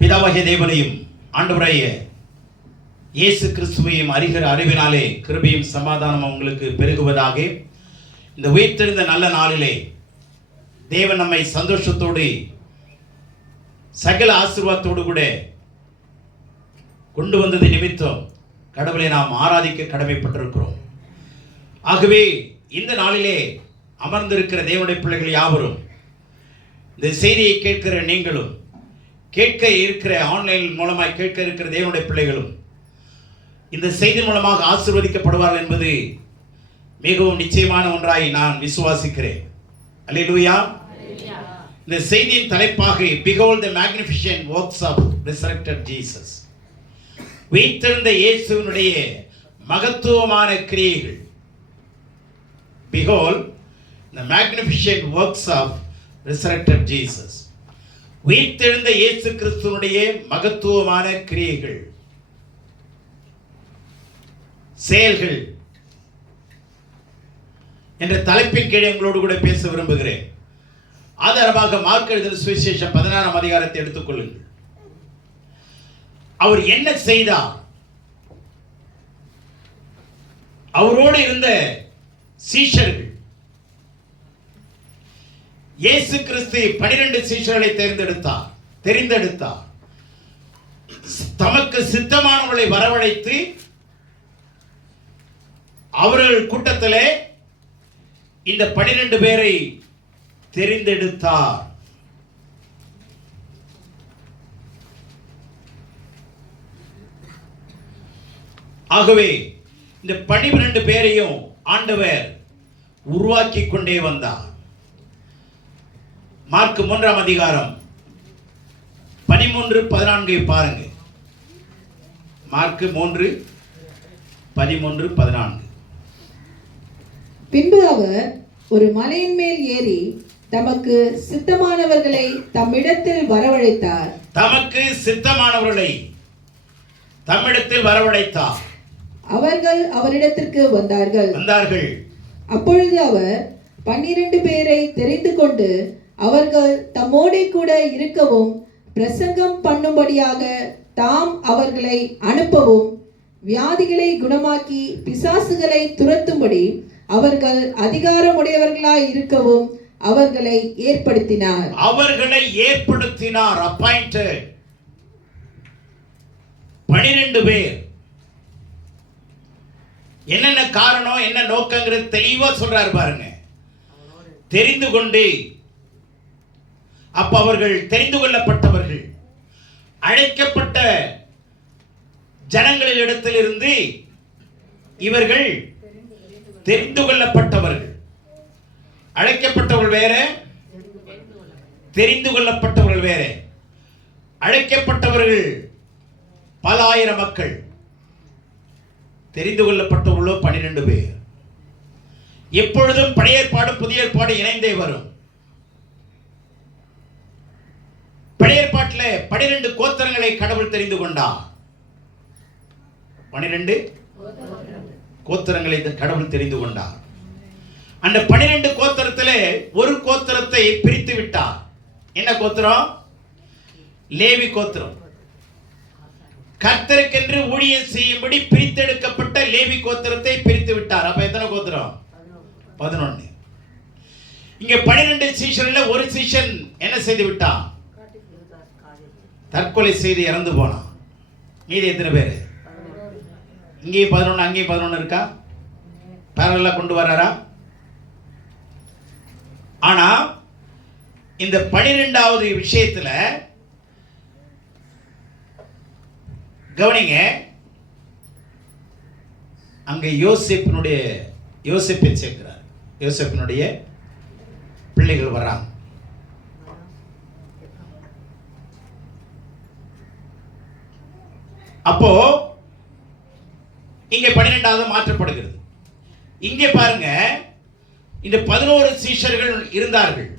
பிதாவாகிய தேவனையும் ஆண்டவராகிய இயேசு கிறிஸ்துவையும் அறிகிற அறிவினாலே கிருபையும் சமாதானம் உங்களுக்கு பெருகுவதாக. இந்த உயிர்த்தெழுந்த நல்ல நாளிலே தேவன் நம்மை சந்தோஷத்தோடு சகல ஆசீர்வாதத்தோடு கூட கொண்டு வந்தது நிமித்தம் கடவுளை நாம் ஆராதிக்க கடமைப்பட்டிருக்கிறோம். ஆகவே இந்த நாளிலே அமர்ந்திருக்கிற தேவனுடைய பிள்ளைகள் யாவரும், இந்த செய்தியை கேட்கிற நீங்களும், கேட்க இருக்கிற ஆன்லைன் மூலமாக கேட்க இருக்கிற தேவனுடைய பிள்ளைகளும் இந்த செய்தி மூலமாக ஆசீர்வதிக்கப்படுவார்கள் என்பது மிகவும் நிச்சயமான ஒன்றாய் நான் விசுவாசிக்கிறேன். அல்லேலூயா. இந்த செய்தியின் தலைப்பாக Behold the magnificent works of resurrected Jesus. உயிர்த்தெழுந்த இயேசுவினுடைய மகத்துவமான கிரியைகள். Behold the magnificent works of resurrected Jesus. உயிர்த்தெழுந்த இயேசு கிறிஸ்துவினுடைய மகத்துவமான கிரியைகள், செயல்கள் என்ற தலைப்பின் கீழே உங்களோடு கூட பேச விரும்புகிறேன். ஆதாரமாக மார்க் எழுதின சுவிசேஷம் 16ஆம் அதிகாரத்தை எடுத்துக்கொள்ளுங்கள். அவர் என்ன செய்தார்? அவரோடு இருந்த சீஷர்கள், இயேசு கிறிஸ்து 12 சீஷர்களை தெரிந்தெடுத்தார். தமக்கு சித்தமானவர்களை வரவழைத்து அவர்கள் கூட்டத்திலே இந்த 12 பேரை தெரிந்தெடுத்தார். ஆகவே இந்த 12 பேரையும் ஆண்டவர் உருவாக்கி கொண்டே வந்தார். மார்க் 3ஆம் அதிகாரம் 13-14 பாருங்க. மார்க் 3:13-14. பின்பு அவர் ஒரு மலையின் மேல் ஏறி தமக்கு சித்தமானவர்களை தம்மிடத்தில் வரவழைத்தார். தமக்கு சித்தமானவர்களை தம்மிடத்தில் வரவழைத்தார். அவர்கள் அவரிடத்திற்கு வந்தார்கள். அப்பொழுது அவர் 12 பேரை தெரிந்து கொண்டு அவர்கள் தம்மோடே கூட இருக்கவும் பிரசங்கம் பண்ணும்படியாக தாம் அவர்களை அனுப்பவும் வியாதிகளை குணமாக்கி பிசாசுகளை துரத்தும்படி அவர்கள் அதிகாரமுடையவர்களாய் இருக்கவும் அவர்களை ஏற்படுத்தினார். அப்பாயிண்டட் 12 பேர். என்னென்ன காரணம், என்ன நோக்கங்கிறது தெளிவா சொல்றாரு பாருங்க. தெரிந்து கொண்டு, அப்ப அவர்கள் தெரிந்து கொள்ளப்பட்டவர்கள், அழைக்கப்பட்ட ஜனங்களின் இடத்திலிருந்து இவர்கள் தெரிந்து கொள்ளப்பட்டவர்கள். அழைக்கப்பட்டவர்கள் வேற, தெரிந்து கொள்ளப்பட்டவர்கள் வேற. அழைக்கப்பட்டவர்கள் பல ஆயிரம் மக்கள், தெரிந்து கொள்ளப்பட்டவர்களோ 12 பேர். எப்பொழுதும் பழைய ஏற்பாடு புதிய ஏற்பாடு இணைந்தே வரும். பழைய ஏற்பாட்டில் 12 கோத்திரங்களை கடவுள் தெரிந்து கொண்டார். 12 கோத்திரங்களை கடவுள் தெரிந்து கொண்டார். அந்த 12 கோத்திரத்திலே ஒரு கோத்திரத்தை பிரித்து விட்டார். என்ன கோத்திரம்? லேவி கோத்திரம். கர்த்தருக்கென்று ஊழியம் செய்யும்படி பிரித்தெடுக்கப்பட்ட லேவி கோத்திரத்தை பிரித்து விட்டார். அப்ப எத்தனை கோத்திரம்? 11. இங்க 12 சீஷன்ல ஒரு சீஷன் என்ன செய்து விட்டான்? தற்கொலை செய்து இறந்து போனான். மீதி எத்தனை பேர்? இங்கேயும் 11, அங்கேயும் 11 இருக்கா? பேரலா கொண்டு வர்றாரா? ஆனா இந்த 12வது விஷயத்துல கவனிங்க. அங்க யோசேப்பை சேர்க்கிறார். யோசேப்பினுடைய பிள்ளைகள் வர்றாங்க. அப்போ இங்கே 12வது மாற்றப்படுகிறது. இங்கே பாருங்க, இந்த 11 சீஷர்கள் இருந்தார்கள்.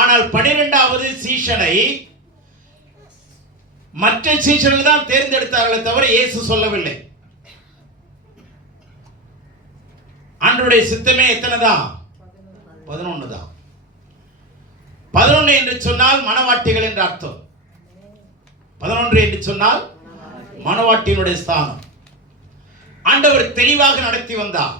ஆனால் 12வது சீஷனை மற்ற சீஷர்கள் தான் தேர்ந்தெடுத்தார்களே தவிர இயேசு சொல்லவில்லை. ஆண்டவருடைய சித்தமே எத்தனை தான்? 11 தான். 11 என்று சொன்னால் மணவாட்டிகள் என்று அர்த்தம். 11 என்று சொன்னால் மணவாட்டியினுடைய ஸ்தானம். ஆண்டவர் தெளிவாக நடத்தி வந்தார்.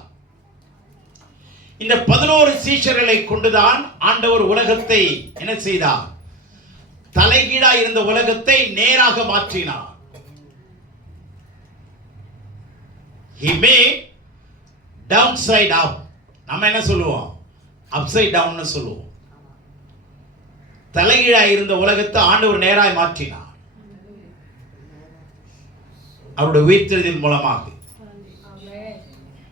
இந்த 11 சீஷர்களை கொண்டுதான் ஆண்டவர் உலகத்தை என்ன செய்தார்? தலைகீழா இருந்த உலகத்தை நேராக மாற்றினார். He made downside up. நம்ம என்ன சொல்லுவோம்? upside down னு சொல்லுவோம். தலைகீழா இருந்த உலகத்தை ஆண்டவர் நேராய் மாற்றினார். அவருடைய உயிர்த்தெழுதலின் மூலமாக,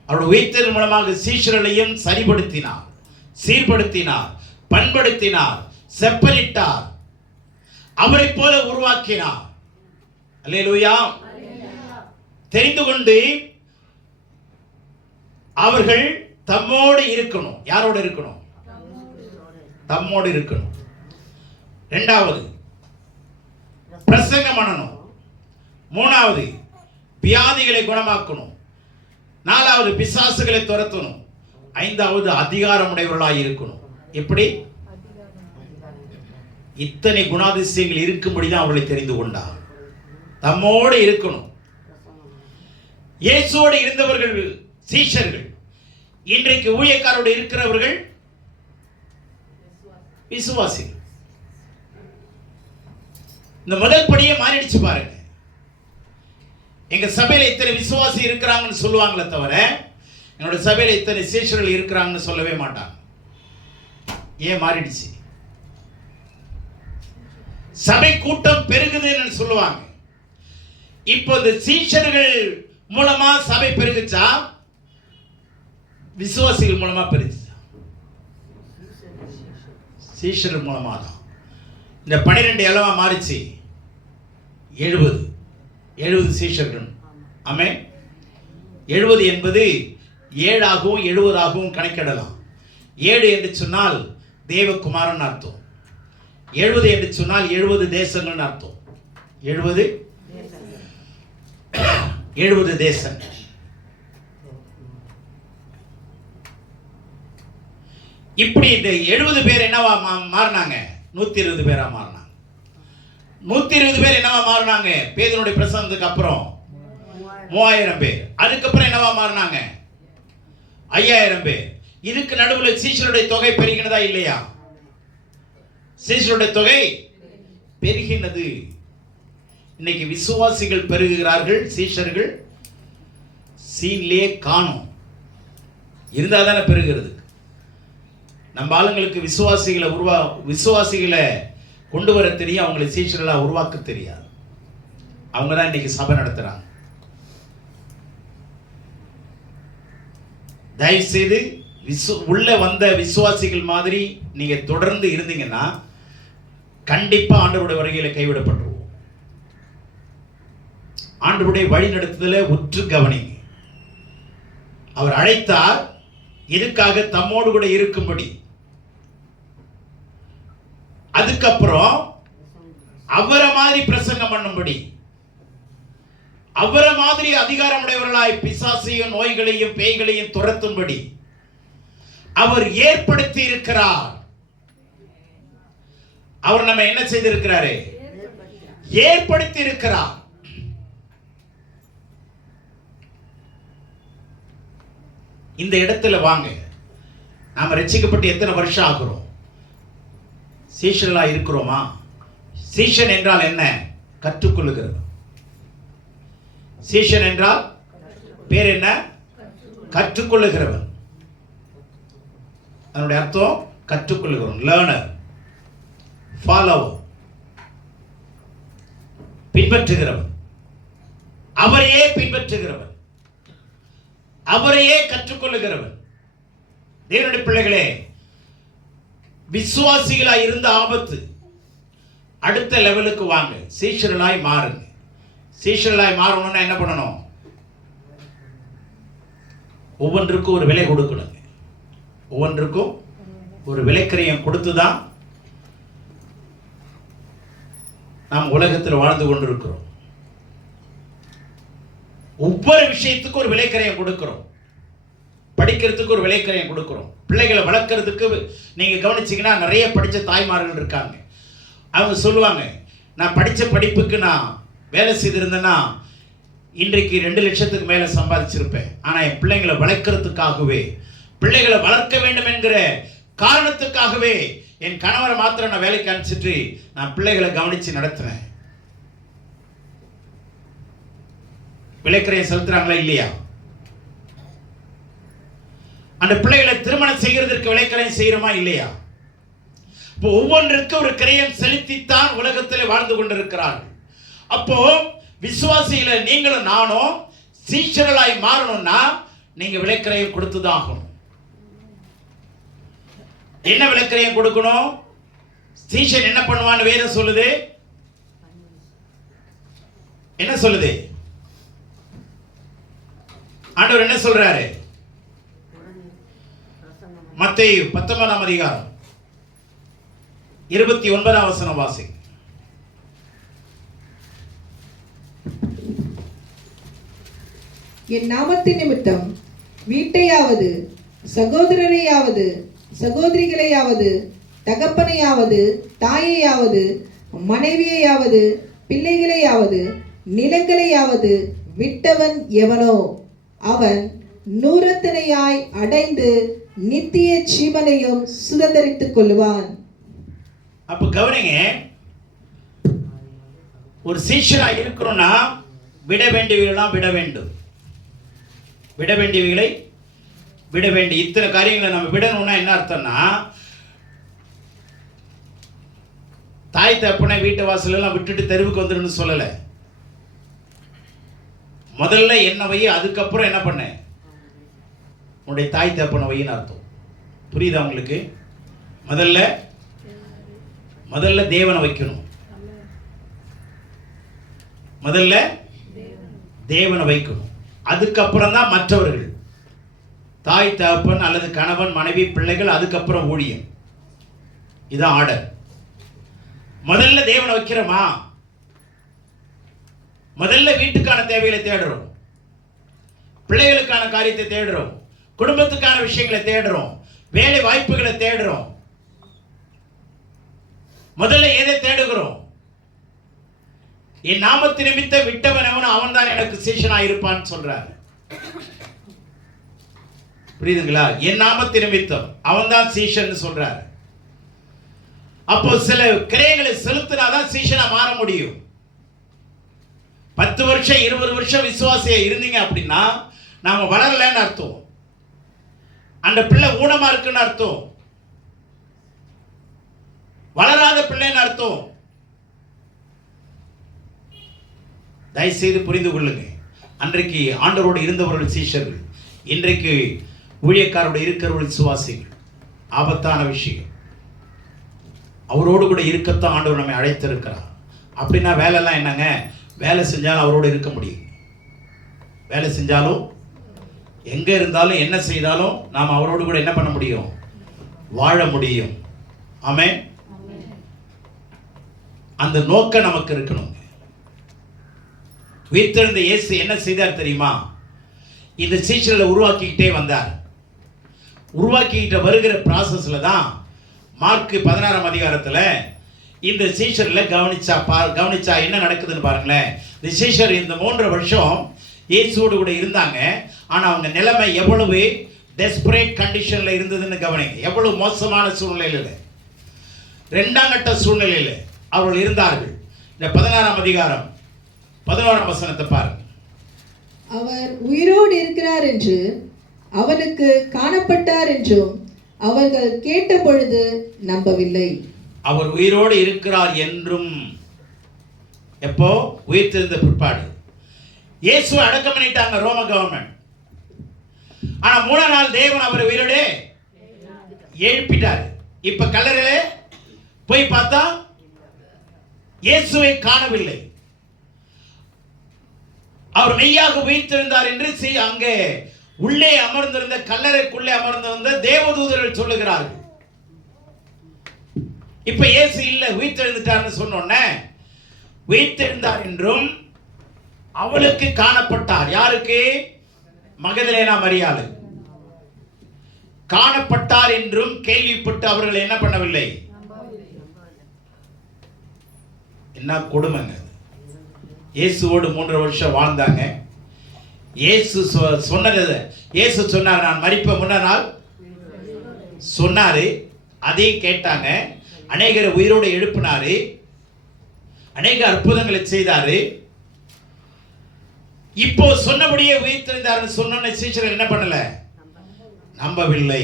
அவருடைய உயிர்த்தெழுதலின் மூலமாக சீஷர்களையும் சரிப்படுத்தினார், சீர்படுத்தினார், பண்படுத்தினார், செப்பனிட்டார், அவரை போல உருவாக்கினார். அல்லேலூயா. தெரிந்து கொண்டு அவர்கள் தம்மோடு இருக்கணும். யாரோடு இருக்கணும்? தம்மோடு இருக்கணும். இரண்டாவது பிரசங்கம் பண்ணணும். மூணாவது வியாதிகளை குணமாக்கணும். நாலாவது பிசாசுகளை துரத்தணும். ஐந்தாவது அதிகாரமுடையவர்களாய் இருக்கணும். எப்படி? இத்தனை குணாதிசயங்கள் இருக்கும்படிதான் அவர்களை தெரிந்து கொண்டார். தம்மோடு இருக்கணும். இயேசுவோடு இருந்தவர்கள் சீஷர்கள். இன்றைக்கு ஊழியக்காரோடு இருக்கிறவர்கள் விசுவாசிகள். இந்த முதல் படியே மாறிடுச்சு பாருங்க. எங்க சபையில இத்தனை விசுவாசி இருக்கிறாங்கன்னு சொல்லுவாங்களே தவிர என்னோட சபையில இத்தனை சீஷர்கள் இருக்கிறாங்கன்னு சொல்லவே மாட்டாங்க. ஏன் மாறிடுச்சு? சபை கூட்டம் பெருகுதுன்னு சொல்லுவாங்க. இப்போ இந்த சீஷர்கள் மூலமா சபை பெருகுச்சா, விசுவாசிகள் மூலமா பெருகுச்சா? சீஷர்கள் மூலமா தான். இந்த 12 எல்லவா மாறிச்சு? 70 சீஷர்கள். ஆமென். 70 என்பது 7 ஆகவும் 70 ஆகவும் கணக்கிடலாம். 7 என்று சொன்னால் தேவகுமாரன் அர்த்தம். 70 என்று சொன்னால் 70 தேசங்கள் அர்த்தம். 70 தேசங்கள். இப்படி இந்த 70 பேர் என்னவா மாறினாங்க? 120 பேரா மாறினாங்க. 120 பேர் என்னவா மாறினாங்க? பேதுருடைய பிரசங்கத்துக்கு அப்புறம் 3000 பேர். அதுக்கப்புறம் என்னவா மாறினாங்க? 5000 பேர். இதுக்கு நடுவில் சீஷருடைய தொகை பெருகினதா இல்லையா? சீஷருடைய தொகை பெருகினது. இன்னைக்கு விசுவாசிகள் பெருகுகிறார்கள், சீஷர்கள் சீன்லே காணும். இருந்தா தானே பெருகிறது. நம்ம ஆளுங்களுக்கு விசுவாசிகளை கொண்டு வர தெரியும், அவங்களை சீஷர்களா உருவாக்க தெரியாது. அவங்க தான் இன்னைக்கு சபை நடத்துறாங்க. தயவு செய்து உள்ள வந்த விசுவாசிகள் மாதிரி நீங்க தொடர்ந்து இருந்தீங்கன்னா கண்டிப்பா ஆண்டவருடைய வருகையில கைவிடப்பட்டுருவோம். ஆண்டவருடைய வழி நடத்துதலை உற்று கவனிங்க. அவர் அழைத்தார் எதுக்காக? தம்மோடு கூட இருக்கும்படி. அதுக்கப்புறம் அவரை மாதிரி பிரசங்கம் பண்ணும்படி, அவரை மாதிரி அதிகாரமுடையவர்களாய் பிசாசையும் நோய்களையும் பேய்களையும் துரத்தும்படி அவர் ஏற்படுத்தி இருக்கிறார். அவர் நம்ம என்ன செய்திருக்கிறாரு? ஏற்படுத்தி இருக்கிறார். இந்த இடத்துல வாங்க. நாம ரட்சிக்கப்பட்டு எத்தனை வருஷம் ஆகிறோம்? சீஷர்களா இருக்கிறோமா? சீஷன் என்றால் என்ன? கற்றுக்கொள்ளுகிறவன். சீஷன் என்றால் பேர் என்ன? கற்றுக்கொள்ளுகிறவன். அதனுடைய அர்த்தம் கற்றுக்கொள்ளுகிறவன். லேர்னர், ஃபாலோவர், பின்பற்றுகிறவன், அவரையே பின்பற்றுகிறவன், அவரையே கற்றுக்கொள்ளுகிறவன். தேவனுடைய பிள்ளைகளே, விசுவாசிகளாய் இருந்த ஆபத்து. அடுத்த லெவலுக்கு வாங்க. சீஷர்களாய் மாறுங்க. சீஷர்களாய் மாறணும்னா என்ன பண்ணணும்? ஒவ்வொன்றுக்கும் ஒரு விலை கொடுக்கணுங்க. ஒவ்வொன்றுக்கும் ஒரு விலைக்கரையம் கொடுத்துதான் நாம் உலகத்தில் வாழ்ந்து கொண்டிருக்கிறோம். ஒவ்வொரு விஷயத்துக்கும் ஒரு விலைக்கரையம் கொடுக்கிறோம். படிக்கிறதுக்கு ஒரு விலைக்கரையம் கொடுக்கிறோம். பிள்ளைகளை வளர்க்கறதுக்கு நீங்க கவனிச்சீங்கன்னா நிறைய படிச்ச தாய்மார்கள் இருக்காங்க. அவங்க சொல்லுவாங்க, நான் படித்த படிப்புக்கு நான் வேலை செய்திருந்தேன்னா இன்றைக்கு 2 லட்சத்துக்கு மேலே சம்பாதிச்சிருப்பேன். ஆனால் என் பிள்ளைங்களை வளர்க்கறதுக்காகவே, பிள்ளைகளை வளர்க்க வேண்டும் என்கிற காரணத்துக்காகவே என் கணவரை மாத்திரம் நான் வேலைக்கு அனுப்பிச்சிட்டு நான் பிள்ளைகளை கவனித்து நடத்துனேன். விலைக்கரையை செலுத்துறாங்களா இல்லையா? அந்த பிள்ளைகளை திருமணம் செய்கிறதற்கு விலைக்கரையை செய்கிறோமா இல்லையா? இப்போ ஒவ்வொன்றிற்கு ஒரு கிரயம் செலுத்தித்தான் உலகத்தில் வாழ்ந்து கொண்டிருக்கிறார்கள். அப்போ விசுவாசியில நீங்களும் நானும் சீஷர்களாய் மாறணும்னா நீங்க விலைக்கரையம் கொடுத்துதான் ஆகணும். என்ன விலைக்கரையம் கொடுக்கணும்? சீஷன் என்ன பண்ணுவான்னு வேதம் சொல்லுது. என்ன சொல்லுது? ஆண்டவர் என்ன சொல்றாரு? மத்தேயு 19ஆம் அதிகாரம் 29ஆம் வசனம் வாசி. என் நாமத்தின் நிமித்தம் வீட்டையாவது சகோதரரையாவது சகோதரிகளையாவது தகப்பனையாவது தாயையாவது மனைவியையாவது பிள்ளைகளையாவது நிலங்களையாவது விட்டவன் எவனோ அவன் 100 அடைந்து நித்திய ஜீவனையும் சுதந்தரித்துக் கொள்வான். அப்ப கவனிங்க, ஒரு சீஷரா இருக்கிறோம்னா விட வேண்டியவைகளெல்லாம் விட வேண்டும். விட வேண்டியவைகளை விட வேண்டிய இத்தனை காரியங்களை நம்ம விடணும்னா என்ன அர்த்தம்னா, தாய் தப்பனை வீட்டு வாசல் எல்லாம் விட்டுட்டு தெருவுக்கு வந்துடுன்னு சொல்லல. முதல்ல என்ன வை, அதுக்கப்புறம் என்ன பண்ண, உன்னுடைய தாய் தப்பனை வைன்னு அர்த்தம். புரியுதா உங்களுக்கு? முதல்ல தேவனை வைக்கணும். முதல்ல தேவனை வைக்கணும். அதுக்கப்புறம் தான் மற்றவர்கள், தாய் தகப்பன் அல்லது கணவன் மனைவி பிள்ளைகள், அதுக்கப்புறம் ஊழியம். இதான் ஆர்டர். முதல்ல தேவனை வைக்கிறோமா? முதல்ல வீட்டுக்கான தேவைகளை தேடுறோம், பிள்ளைகளுக்கான காரியத்தை தேடுறோம், குடும்பத்துக்கான விஷயங்களை தேடுறோம், வேலை வாய்ப்புகளை தேடுறோம். முதல்ல எதை தேடுகிறோம்? என் நாமத்து நிமித்தம் விட்டவன் அவன், அவன் தான் எனக்கு சீஷனா இருப்பான்னு சொல்றாரு. புரியுதுங்களா? என் நாமத்து நிமித்தம் அவன் தான் சீஷன் சொல்றாரு. அப்போ சில கிரைகளை செலுத்தினாதான் சீஷனா மாற முடியும். 10 வருஷம் 20 வருஷம் விசுவாசியா இருந்தீங்க அப்படின்னா நாம வளரலன்னு அர்த்தம். அந்த பிள்ளை ஊனமா இருக்குன்னு அர்த்தம். வளராத பிள்ளைன்னு அர்த்தம். தயவுசெய்து புரிந்து கொள்ளுங்க. அன்றைக்கு ஆண்டவரோடு இருந்தவர்கள் சீஷர்கள், இன்றைக்கு ஊழியக்காரோடு இருக்கிறவர்கள் விசுவாசிகள். ஆபத்தான விஷயம். அவரோடு கூட இருக்கத்தான் ஆண்டவர் நம்மை அழைத்திருக்கிறார். அப்படின்னா வேலைலாம் என்னங்க, வேலை செஞ்சாலும் அவரோடு இருக்க முடியும். வேலை செஞ்சாலும் எங்கே இருந்தாலும் என்ன செய்தாலும் நாம் அவரோடு கூட என்ன பண்ண முடியும்? வாழ முடியும். ஆமென். அந்த நோக்கம் நமக்கு இருக்கணும். உயிர்த்தெழுந்த இயேசு என்ன செய்தார் தெரியுமா? இந்த சீஷர்களை உருவாக்கிக்கிட்டே வந்தார். உருவாக்கிக்கிட்ட வருகிற ப்ராசஸில் தான் மார்க் 16ஆம் அதிகாரத்தில் இந்த சீஷரில் கவனிச்சா என்ன நடக்குதுன்னு பாருங்களேன். இந்த சீஷர் இந்த 3 வருஷம் இயேசுவோடு கூட இருந்தாங்க. ஆனால் அவங்க நிலைமை எவ்வளவு டெஸ்பரேட் கண்டிஷனில் இருந்ததுன்னு கவனிங்க. எவ்வளவு மோசமான சூழ்நிலையில், 2ஆம் கட்ட சூழ்நிலையில் அவர்கள் இருந்தார்கள். இந்த 16ஆம் அதிகாரம் 11ஆம் வசனத்தை பாருங்க. அவர் உயிரோடு இருக்கிறார் என்று அவனுக்கு காணப்பட்டார் என்றும் அவர்கள் கேட்ட பொழுது நம்பவில்லை. அவர் உயிரோடு இருக்கிறார் என்றும், எப்போ? உயிர்த்தெழுந்த பிற்பாடு. இயேசுவை அடக்கம் பண்ணிட்டாங்க ரோம கவர்மெண்ட். ஆனா 3ஆம் நாள் தேவன் அவர் உயிரோடு எழுப்பிட்டார். இப்ப கல்லறையிலே போய் பார்த்தா இயேசுவை காணவில்லை. அவர் மெய்யாக உயிர்த்தெழுந்தார் என்று அங்கே உள்ளே அமர்ந்திருந்த, கல்லறைக்குள்ளே அமர்ந்திருந்த தேவதூதர்கள் சொல்லுகிறார்கள். இப்ப இயேசு இல்ல, உயிர்த்தெழுந்துட்டார்னு சொன்னோன்னே, உயிர்த்தெழுந்தார் என்றும் அவளுக்கு காணப்பட்டார். யாருக்கு? மகதலேனா மரியாள் காணப்பட்டார் என்றும் கேள்விப்பட்டு அவர்கள் என்ன பண்ணவில்லை? என்ன கொடுமைங்க அது. இயேசுவோடு 3 வருஷம் வாழ்ந்தாங்க. இயேசு சொன்னது, இயேசு சொன்னார் நான் மரிப்ப முன்ன நாள் சொன்னாரு, அதையும் கேட்டாங்க. அநேகரை உயிரோடு எழுப்பினாரு, அநேக அற்புதங்களை செய்தாரு. இப்போ சொன்னபடியே உயிர் தெரிந்தார்னு சொன்ன சீஷர்கள் என்ன பண்ணல? நம்பவில்லை.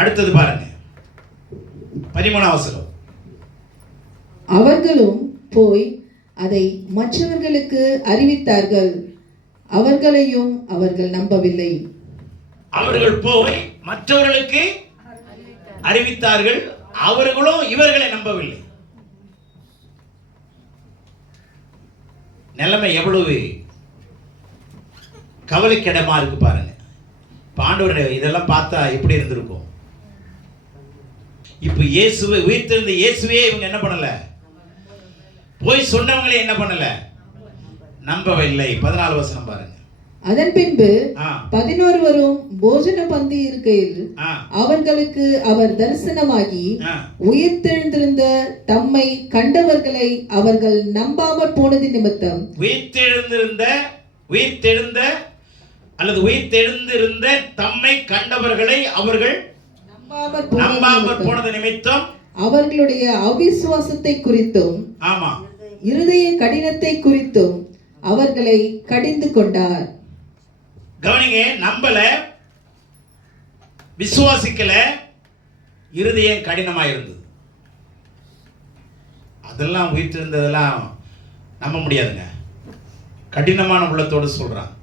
அடுத்தது பாருங்க, 13ஆம் வசனம். அவர்களும் போய் அதை மற்றவர்களுக்கு அறிவித்தார்கள், அவர்களையும் அவர்கள் நம்பவில்லை. அவர்கள் போய் மற்றவர்களுக்கு அறிவித்தார்கள், அவர்களும் இவர்களை நம்பவில்லை. நிலைமை எவ்வளவு கவலைக்கிடமா இருக்கு பாருங்க. இப்ப ஆண்டவர் இதெல்லாம் பார்த்தா எப்படி இருந்திருக்கும்? இப்ப இயேசுவை உயிர்த்தெழுந்த இயேசுவே இவங்க என்ன பண்ணல? போய் சொன்னவங்களே என்ன பண்ணல? நம்பவில்லை. 14 வசனம் பாருங்க. அதன் பின்பு 11 போஜன பந்தி இருக்கையில் அவர்களுக்கு அவர் தரிசனமாகி உயிர்த்தெழுந்திருந்த தம்மை கண்டவர்களை அவர்கள் நம்பாமற் போனது நிமித்தம், உயிர்த்தெழுந்திருந்த தம்மை கண்டவர்களை அவர்கள் நம்பாமற் போனது நிமித்தம் அவர்களுடைய அவிசுவாசத்தை குறித்தும் ஆமா இருதய கடினத்தை குறித்தும் அவர்களை கடிந்து கொண்டார். கவனிங்க, நம்பல, விசுவாசிக்கல, இருதயம் கடினமா இருந்தது. அதெல்லாம் உயிர்த்திருந்ததெல்லாம் நம்ப முடியாதுங்க. கடினமான உள்ளத்தோடு சொல்றான்.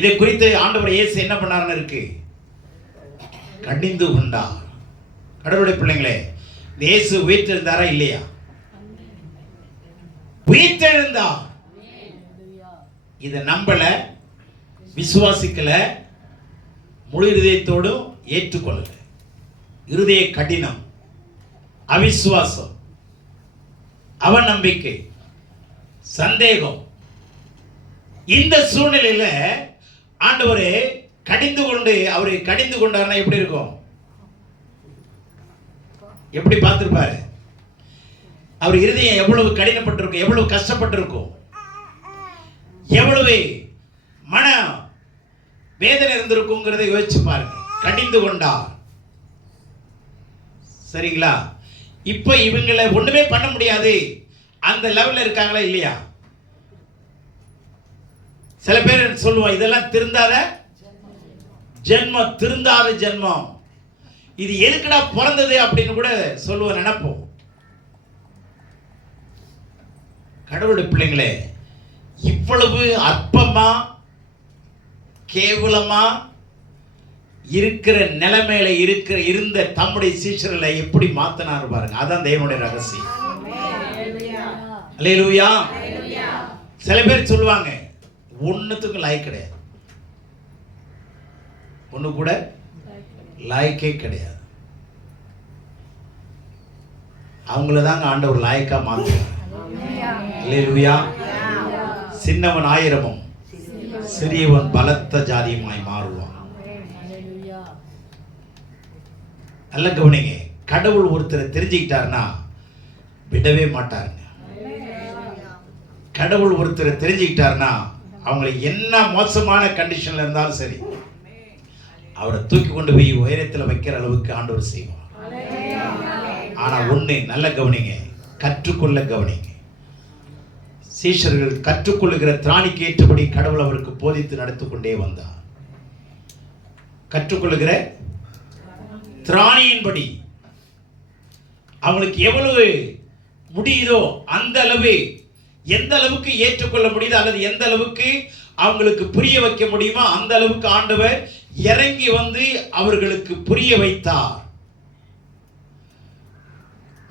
இதை குறித்து ஆண்டவர் இயேசு என்ன பண்ணாருன்னு இருக்கு? கடிந்து கொண்டார். கடவுளுடைய பிள்ளைங்களே, இயேசு உயிர்த்திருந்தாரா இல்லையா? உயிர்த்தெழுந்தார். இதை நம்பல, விசுவாசிக்கல, முழு இருதயத்தோடும் ஏற்றுக்கொள்ளல. இருதய கடினம், அவிசுவாசம், அவநம்பிக்கை, சந்தேகம். இந்த சூழ்நிலையில ஆண்டவரே கடிந்து கொண்டு, அவரை கடிந்து கொண்டார்னா எப்படி இருக்கும்? எப்படி பார்த்திருப்பாரு? அவர் இருதயம் எவ்வளவு கடினப்பட்டிருக்கும், எவ்வளவு கஷ்டப்பட்டிருக்கும், எவ்வளவு மன வேதனை இருந்திருக்குங்கிறதை யோசிச்சு பாருங்க. கடிந்து கொண்டார். சரிங்களா? இப்ப இவங்களை ஒண்ணுமே பண்ண முடியாது, அந்த லெவல்ல இருக்காங்களா இல்லையா? சில பேர் சொல்லுவோம், இதெல்லாம் திருந்தாத ஜென்மம், திருந்தாத ஜென்மம், இது எதுக்குடா பிறந்தது அப்படின்னு கூட சொல்லுவோம், நினைப்போம். கடவுளுடைய பிள்ளைங்களே, இவ்வளவு அற்பமா கேவலமா இருக்கிற நிலைமையில இருந்த தம்முடைய சீஷர்களை எப்படி மாத்தினார் பாருங்க. அதான் தேவனுடைய ரகசியம். அல்லேலூயா. சில பேர் சொல்லுவாங்க, ஒண்ணுத்துக்கு லாய்க்கு கிடையாது, ஒண்ணு கூட லாய்க்கே கிடையாது. அவங்களதாங்க ஆண்டவர் லாய்க்கா மாத்துறார். அல்லேலூயா. சின்னவன் 1000 சிறியவன் பலத்த ஜாதியுமாய் மாறுவான். நல்ல கவனிங்க, கடவுள் ஒருத்தரை தெரிஞ்சுக்கிட்டாருன்னா விடவே மாட்டாருங்க. கடவுள் ஒருத்தரை தெரிஞ்சுக்கிட்டாருன்னா அவங்களை என்ன மோசமான கண்டிஷன்ல இருந்தாலும் சரி, அவரை தூக்கி கொண்டு போய் உயரத்தில் வைக்கிற அளவுக்கு ஆண்டவர் செய்வார். ஆனா ஒண்ணு நல்ல கவனிங்க, கற்றுக்கொள்ள கவனிங்க. சீஷர்கள் கற்றுக்கொள்ளுகிற திராணிக்கு ஏற்றபடி கடவுள் அவருக்கு போதித்து நடத்தி கொண்டே வந்தார். கற்றுக்கொள்ளுகிற திராணியின்படி அவங்களுக்கு எவ்வளவு முடியுதோ அந்த அளவு, எந்த அளவுக்கு ஏற்றுக்கொள்ள முடியுதோ அல்லது எந்த அளவுக்கு அவங்களுக்கு புரிய வைக்க முடியுமோ அந்த அளவுக்கு ஆண்டவர் இறங்கி வந்து அவர்களுக்கு புரிய வைத்தார்.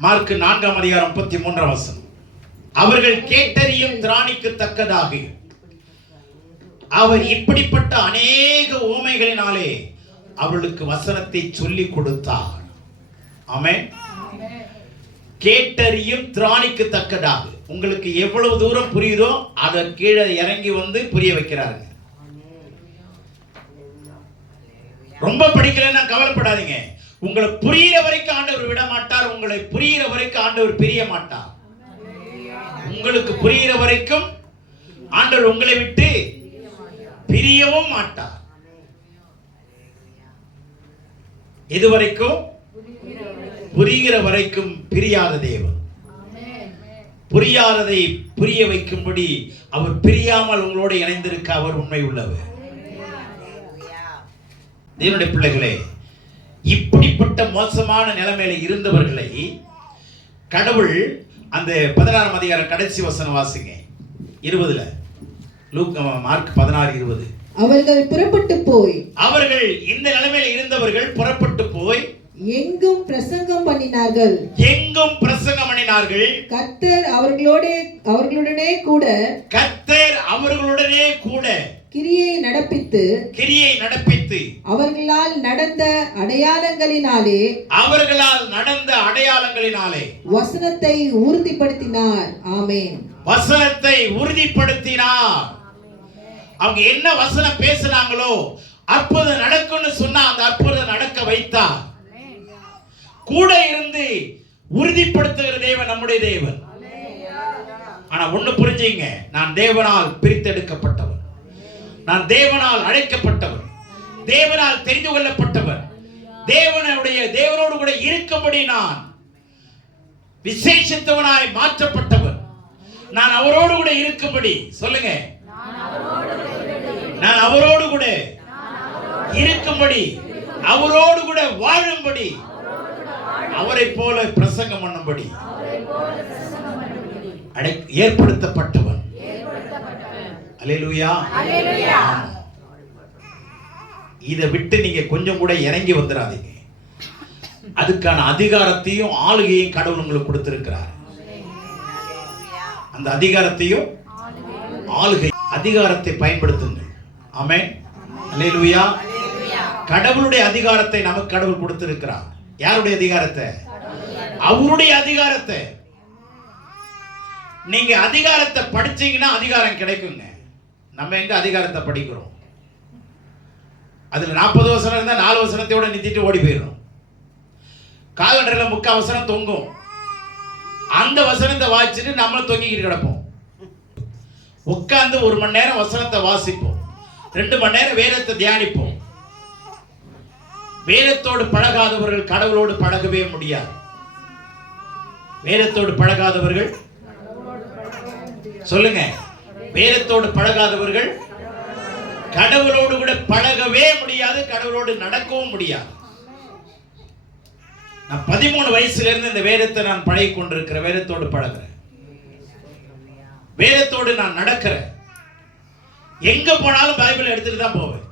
மார்க் 4ஆம் அதிகாரம் 33ஆம் வசனம். அவர்கள் கேட்டறியும் திராணிக்கு தக்கதாக அவர் இப்படிப்பட்ட அநேக உவமைகளினாலே அவர்களுக்கு வசனத்தை சொல்லிக் கொடுத்தார். ஆமென். கேட்டறியும் திராணிக்கு தக்கதாக உங்களுக்கு எவ்வளவு தூரம் புரியுதோ அதை கீழே இறங்கி வந்து புரிய வைக்கிறாருங்க. ரொம்ப படிக்கலைன்னா கவலைப்படாதீங்க. உங்களை புரிகிற வரைக்கும் ஆண்டவர் விட மாட்டார். உங்களை புரிகிற வரைக்கும் ஆண்டவர் பிரிய மாட்டார். உங்களுக்கு புரிகிற வரைக்கும் ஆண்டவர் உங்களை விட்டு பிரியவும் மாட்டார். இதுவரைக்கும் புரிகிற வரைக்கும் பிரியாத தேவன். புரியாததை புரிய வைக்கும்படி அவர் பிரியாமல் உங்களோடு இணைந்திருக்க அவர் உண்மை உள்ளவர். தேவனுடைய பிள்ளைகளே, இப்படிப்பட்ட மோசமான நிலைமையில இருந்தவர்களை கடவுள் அந்த 16ஆம் அதிகாரம் கடைசி வசனம் வாசிங்க, 20ல மார்க் 16:20. அவர்கள் புறப்பட்டு போய், அவர்கள் இந்த நிலைமையில இருந்தவர்கள் புறப்பட்டு போய் எங்கும் பிரசங்கம் பண்ணினார்கள். எங்கும் பிரசங்கம் பண்ணினார்கள். கர்த்தர் அவர்களுடனே கூட கிரியை நடப்பித்து அவர்களால் நடந்த அடையாளங்களினாலே வசனத்தை உறுதிப்படுத்தினார். ஆமென். வசனத்தை உறுதிப்படுத்தினார். அவங்க என்ன வசனம் பேசுறாங்களோ அற்புதம் நடக்கும்னு சொன்னா அந்த அற்புதம் நடக்க வைத்தார். கூட இருந்து உறுதிப்படுத்துகிற தேவன் நம்முடைய தேவன். ஆனா ஒண்ணு புரிஞ்சுங்க, நான் தேவனால் பிரித்தெடுக்கப்பட்டவர், நான் தேவனால் அழைக்கப்பட்டவர், தேவனால் தெரிந்து கொள்ளப்பட்டவர், தேவனோடு கூட இருக்கும்படி நான் விசேஷித்தவனாய் மாற்றப்பட்டவர். நான் அவரோடு கூட இருக்கும்படி சொல்லுங்க, நான் அவரோடு கூட இருக்கும்படி, அவரோடு கூட வாழும்படி, அவரை போல பிரசங்கம் பண்ணும்படி ஏற்படுத்தப்பட்டவன். அல்லேலூயா. இதை விட்டு நீங்க கொஞ்சம் கூட இறங்கி வந்துடாதீங்க. அதுக்கான அதிகாரத்தையும் ஆளுகையும் கடவுள் உங்களுக்கு கொடுத்திருக்கிறார். அந்த அதிகாரத்தையும் ஆளுகை அதிகாரத்தை பயன்படுத்துங்கள். ஆமென். அல்லேலூயா. கடவுளுடைய அதிகாரத்தை நமக்கு கடவுள் கொடுத்திருக்கிறார். யாருடைய அதிகாரத்தை? அவருடைய அதிகாரத்தை. நீங்க அதிகாரத்தை படிச்சீங்கன்னா அதிகாரம் கிடைக்குங்க. நம்ம எங்க அதிகாரத்தை படிக்கிறோம்? அதுல 40 வசனம் இருந்தா 4 வசனத்தோட நிறுத்திட்டு ஓடி போயிடும். காலண்டர்ல 3/4 வசனம் தொங்கும். அந்த வசனத்தை வாசிச்சுட்டு நம்மளும் தொங்கிக்கிட்டு கிடப்போம். உட்கார்ந்து 1 மணி நேரம் வசனத்தை வாசிப்போம், 2 மணி நேரம் வேதத்தை தியானிப்போம். வேதத்தோடு பழகாதவர்கள் கடவுளோடு பழகவே முடியாது. வேதத்தோடு பழகாதவர்கள் சொல்லுங்க, வேதத்தோடு பழகாதவர்கள் கடவுளோடு கூட பழகவே முடியாது, கடவுளோடு நடக்கவும் முடியாது. நான் 13 வயசுல இருந்து இந்த வேதத்தை நான் பழகி கொண்டிருக்கிற, வேதத்தோடு பழகிறேன், வேதத்தோடு நான் நடக்கிறேன். எங்க போனாலும் பைபிள் எடுத்துட்டு தான் போவேன்.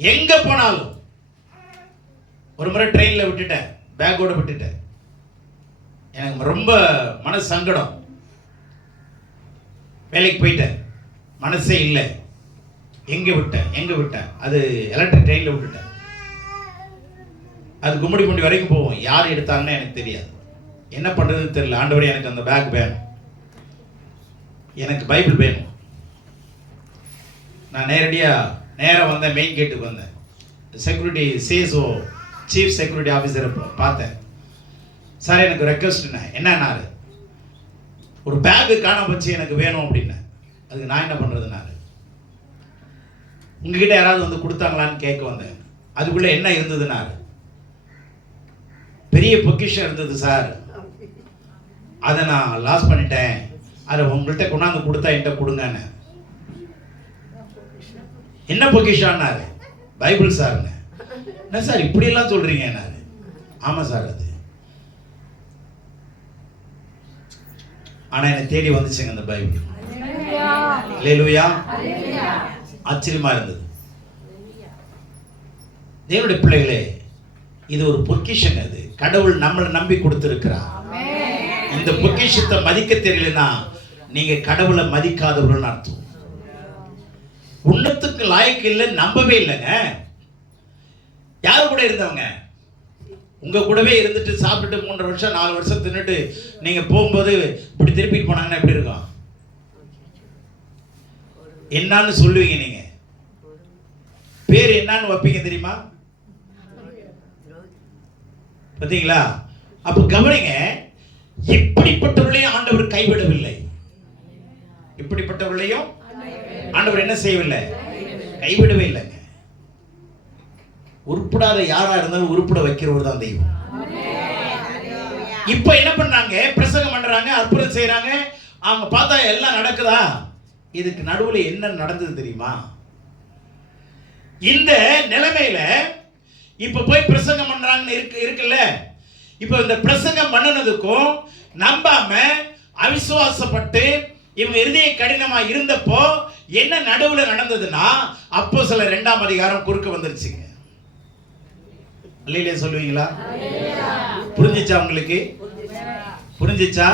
எங்க போனாலும். ஒரு முறை ட்ரெயின்ல விட்டுட்டேன், பேக்கோட விட்டுட்டேன். எனக்கு ரொம்ப மன சங்கடம். வேலைக்கு போயிட்டேன், மனசே இல்லை. எங்க விட்டேன் அது எலக்ட்ரிக் ட்ரெயின்ல விட்டுட்டேன். அது கும்மிடிப்பூண்டி வரைக்கும் போவோம். யார் எடுத்தாங்கன்னு எனக்கு தெரியாது. என்ன பண்றதுன்னு தெரியல. ஆண்டவரே, எனக்கு அந்த பேக் வேணும், எனக்கு பைபிள் வேணும். நான் நேராக வந்தேன், மெயின் கேட்டுக்கு வந்தேன். செக்யூரிட்டி சிஎஸ்ஓ சீஃப் செக்யூரிட்டி ஆஃபீஸரை பார்த்தேன். சார், எனக்கு ரெக்வஸ்ட் என்னன்னாரு, ஒரு பேக்கு காணாம வச்சு எனக்கு வேணும் அப்படின்னேன். அதுக்கு நான் என்ன பண்ணுறதுனாரு, உங்ககிட்ட யாராவது வந்து கொடுத்தாங்களான்னு கேட்க வந்தேன். அதுக்குள்ளே என்ன இருந்ததுனாரு, பெரிய பொக்கிஷம் இருந்தது சார், அதை நான் லாஸ் பண்ணிட்டேன், அதை உங்கள்கிட்ட கொண்டாந்து கொடுத்தா என்கிட்ட கொடுங்கன்னு. என்ன பொக்கிஷான்னாரு, பைபிள் சார்னு. என்ன சார் இப்படியெல்லாம் சொல்றீங்க? என்னாரு, ஆமாம் சார் அது. ஆனால் என்னை தேடி வந்துச்சுங்க அந்த பைபிள். அல்லேலூயா. ஆச்சரியமா இருந்தது. தேவனுடைய பிள்ளைகளே, இது ஒரு பொக்கிஷம். அது கடவுள் நம்மளை நம்பி கொடுத்திருக்கிறார். இந்த பொக்கிஷத்தை மதிக்க தெரியலன்னா நீங்க கடவுளை மதிக்காதவர்கள் அர்த்தம். உன்னத்துக்கு லாய்க்கு இல்லை, நம்பவே இல்லைங்க. யாரு கூட இருந்தவங்க? உங்க கூடவே இருந்துட்டு சாப்பிட்டுட்டு 3 வருஷம் 4 வருஷம் தின்னுட்டு நீங்க போகும்போது இப்படி திருப்பிட்டு போனாங்கன்னா எப்படி இருக்கும்? என்னன்னு சொல்லுவீங்க? நீங்க பேர் என்னன்னு வைப்பீங்க தெரியுமா? பார்த்தீங்களா? அப்போ கவனிங்க, இப்படிப்பட்டவர்களையும் ஆண்டவர் கைவிடவில்லை. இப்படிப்பட்டவர்களையும் ஆண்டவர் என்ன செய்யவில்லை? கைவிடவே இல்லைங்க. உருப்படாத யாரா இருந்தாலும் உருப்பட வைக்கிறவர் தான் தெய்வம். இப்ப என்ன பண்ணாங்க? பிரசங்கம் பண்றாங்க, அற்புதம் செய்யறாங்க, அவங்க பார்த்தா எல்லாம் நடக்குதா? இதுக்கு நடுவுல என்ன நடந்தது தெரியுமா? இந்த நிலைமையில இப்ப போய் பிரசங்கம் பண்றாங்கன்னு இருக்குல்ல, இப்ப இந்த பிரசங்கம் பண்ணினதுக்கும் நம்பாம அவிசுவாசப்பட்டு இவங்க இருதய கடினமா இருந்தப்போ என்ன நடுவுல நடந்ததுன்னா, அப்போஸ்தலர் 2ஆம் அதிகாரம் குறுக்க வந்துருச்சுங்க. அல்லேலூயா சொல்லுவீங்களா? புரிஞ்சிச்சா உங்களுக்கு? புரிஞ்சிச்சா?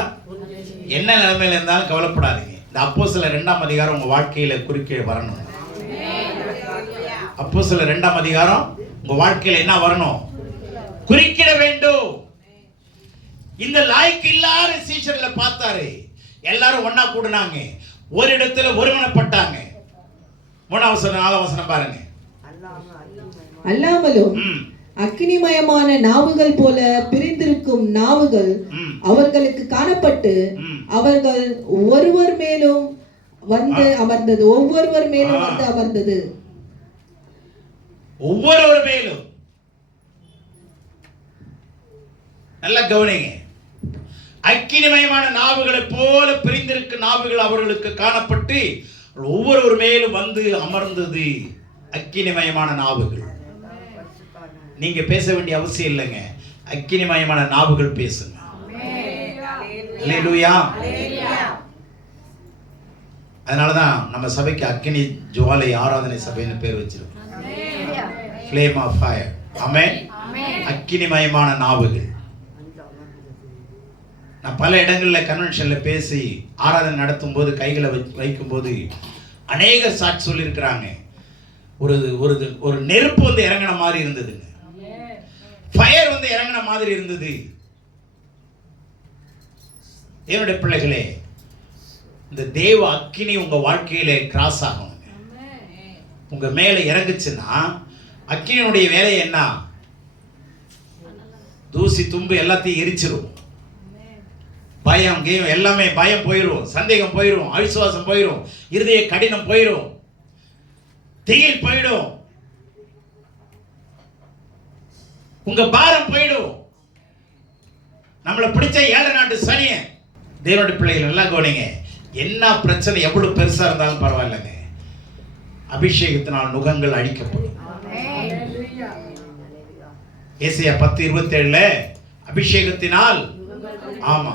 என்ன நிலைமையில இருந்தாலும் கவலைப்படாதீங்க. இந்த அப்போஸ்தலர் 2ஆம் அதிகாரம் உங்க வாழ்க்கையில குறுக்கே வரணும். அப்போஸ்தலர் 2ஆம் அதிகாரம் உங்க வாழ்க்கையில என்ன வரணும்? குறுக்கிட வேண்டும். இந்த லாய்க்கு இல்லாத சீஷர்களை பார்த்தாரு, எல்லாரும் ஒண்ணா கூடுனாங்க, ஒரு இடத்துல ஒருமனப்பட்டாங்க. 3ஆம் வசனம் 4ஆம் வசனம் பாருங்க. அல்லாமலும் அக்கினிமயமான நாவுகள் போல பிரிந்திருக்கும் நாவுகள் அவர்களுக்கு காணப்பட்டு அவர்கள் ஒருவர் மேலும் வந்து அமர்ந்தது. ஒவ்வொருவர் மேலும் வந்து அமர்ந்தது. ஒவ்வொருவர் மேலும். நல்லா கவனிங்க. அக்கினிமயமான நாவுகளை போல பிரிந்திருக்கும் நாவுகள் அவர்களுக்கு காணப்பட்டு ஒவ்வொருவர் மேலும் வந்து அமர்ந்தது. அக்கினிமயமான நாவுகள். நீங்க பேச வேண்டிய அவசியம் இல்லைங்க, அக்கினிமயமான நாவுகள் பேசுங்க. அல்லேலூயா. அதனாலதான் நம்ம சபைக்கு அக்கினி ஜுவாலை ஆராதனை சபைன்னு பேர் வச்சிருக்கோம். Flame of fire. ஆமென். அக்கினிமயமான நாவுகள். நான் பல இடங்களில் கன்வென்ஷன்ல பேசி ஆராதனை நடத்தும் போது கைகளை வைக்கும் போது அநேக சாட்சி சொல்லியிருக்கிறாங்க. ஒரு ஒரு ஒரு நெருப்பு வந்து இறங்கின மாதிரி இருந்ததுங்க, ஃபயர் வந்து இறங்கின மாதிரி இருந்தது. என்னுடைய பிள்ளைகளே, இந்த தேவ அக்கினி உங்க வாழ்க்கையில கிராஸ் ஆகும். உங்க மேல இறங்குச்சுன்னா அக்கினியுடைய வேலை என்ன? தூசி தும்பு எல்லாத்தையும் எரிச்சிரும். பயம் கேம் எல்லாமே பயம் போயிடும், சந்தேகம் போயிடும், அவிசுவாசம் போயிடும், இருதய கடினம் போயிடும், திகில் போயிடும், உங்க பாரம் போயிடும். நம்மளை பிடிச்ச 7 நாட்டு சனிய. தேவனுடைய பிள்ளைகள் நல்லா கவனிங்க. என்ன பிரச்சனை எவ்வளவு பெருசா இருந்தாலும் பரவாயில்லைங்க, அபிஷேகத்தினால் நுகங்கள் அழிக்கப்படும். ஏசாயா 10:27 அபிஷேகத்தினால், ஆமா,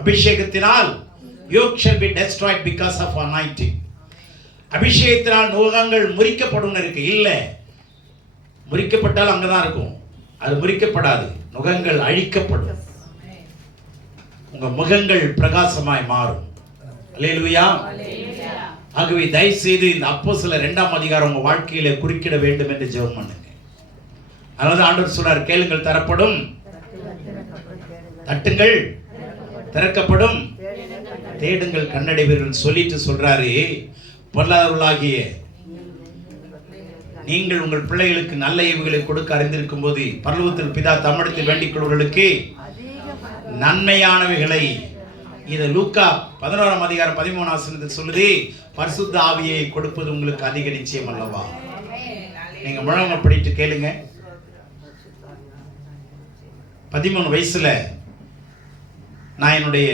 அபிஷேகத்தினால் yoke shall be destroyed because of anointing. அபிஷேகத்தினால் நுகங்கள் முறிக்கப்படும் இருக்கு. இல்ல, முறிக்கப்பட்டால் அங்கதான் இருக்கும், அது முறிக்கப்படாது. நுகங்கள் அழிக்கப்படும், உங்க முகங்கள் பிரகாசமாய் மாறும். அல்லேலூயா. ஆகவே தயவு செய்து இந்த அப்போஸ்தலர் 2ஆம் அதிகாரம் உங்க வாழ்க்கையில குறுக்கிட வேண்டும் என்று ஜெபம் பண்ணுங்க. அதனால ஆண்டவர் சொல்றார், கேளுங்கள் தரப்படும், தட்டுங்கள் திறக்கப்படும், தேடுங்கள் கண்டடைவீர்கள் சொல்லிட்டு சொல்றாரு, பொல்லாதவர்களாகிய நீங்கள் உங்கள் பிள்ளைகளுக்கு நல்ல ஈவுகளை கொடுக்க அறிந்திருக்கும் போது பரலோகத்தில் பிதா தம்மிடத்தில் வேண்டிக் கொள்வர்களுக்கு நன்மையானவைகளை, இதை லூக்கா 11ஆம் அதிகாரம் 13ஆம் வசனத்தில் சொல்லுது, பரிசுத்த ஆவியை கொடுப்பது உங்களுக்கு அதிக நிச்சயம் அல்லவா? நீங்க முழங்க படிட்டு கேளுங்க. 13 வயசுல நான் என்னுடைய